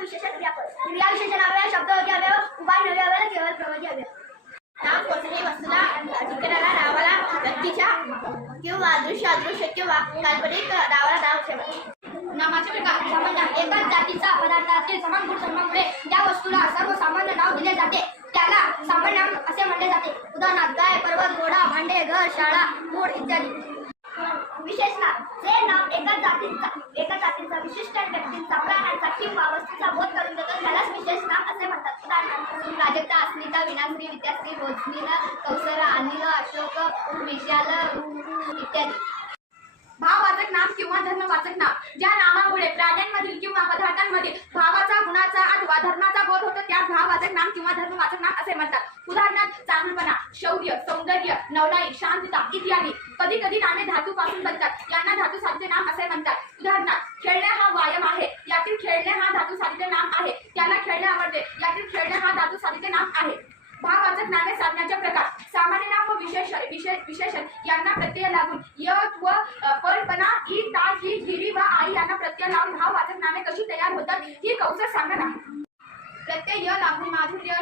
विशेषण क्रियापद क्रिया विशेषण शब्द होते अव्यय उभा नवे केवळ प्रवधी नाम कोणत्याही वस्तूला ठिकाणाला नावाला व्यक्तीच्या किंवा दृश्य अदृश्य किंवा काल्पनिक नावाला नाव ठेवा नामाचे प्रकार सामान्य एकाच जातीचा समान गुण त्या वस्तूला सर्वसामान्य नाव दिले जाते त्याला सामान्य नाम असे म्हणले जाते उदाहरणार्थ गाय पर्वत घोडा भांडे घर शाळा मूळ इत्यादी विशेष नाम जे नाव एकाच जातीचा. वस्तूचा बोध करून देतो त्यालाच विशेष नाम असे म्हणतात. उदाहरणार्थ प्राजक्ता अस्मिता विनाश्री विद्याश्री भोजनील कौसरा अनिल अशोक विशाल इत्यादी. भाववाचक नाम किंवा धर्मवाचक नाम. ज्या नामामुळे प्राण्यांमधील किंवा पदार्थांमधील भावाचा गुणाचा अथवा धर्माचा बोध होतो त्या भाववाचक नाम किंवा धर्मवाचक नाम असे म्हणतात. उदाहरणार्थ चांगलपणा शौर्य सौंदर्य नवलाई शांतता इत्यादी. कधी कधी नामे धातूपासून बनतात. यांना धातू साधित नाम असे म्हणतात. उदाहरणार्थ खेळणे हा व्यायाम आहे. यातील खेळणे हा धातू साधित नाम आहे त्याला खेळणे आवडते यातील खेळणे हा धातू साधित नाम आहे भाववाचक नामे साधण्याचा प्रकार. सामान्य नाम व विशेष विशेष विशेषण यांना प्रत्यय लागून. य व पलपणा ई ता ही गिरी व आई यांना प्रत्यय लावून भाववाचक नामे कशी तयार होतात ही कौशल सांगत आहे. प्रत्यय य लागून माधुर्य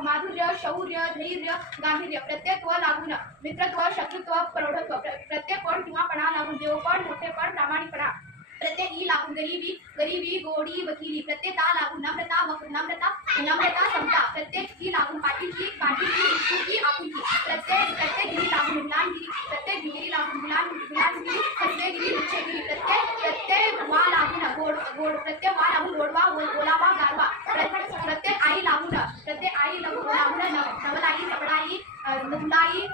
माधुर्य शौर्य धैर्य गांभीर्य. प्रत्येक व लागून मित्रत्व शत्रुत्व प्रौढत्व. प्र- प्रत्यय पण किंवा पणा लागून. देवपण प्रत्येक ई लागू, गरीबी गरीबी, गोडी, वकीली, प्रत्येक दा लागू, नम्रता, वक्र, नम्रता नम्रता, समता, प्रत्येक ई लागू पाटी की पाटी की इच्छुकी आपुकी प्रत्येक प्रत्येक गिरी लागू मिलानगिरी प्रत्येक गिरी लागू, मिलान मिलान मिलानगिरी प्रत्येक गिरी नीचेगिरी प्रत्येक प्रत्येक वा लागू ना, गोड गोड, प्रत्येक वा लागू, गोडवा ओलावा गारवा प्रत्येक आई लागू ना, प्रत्येक आई लागू लागू न नवलाई सबलाई दुलाई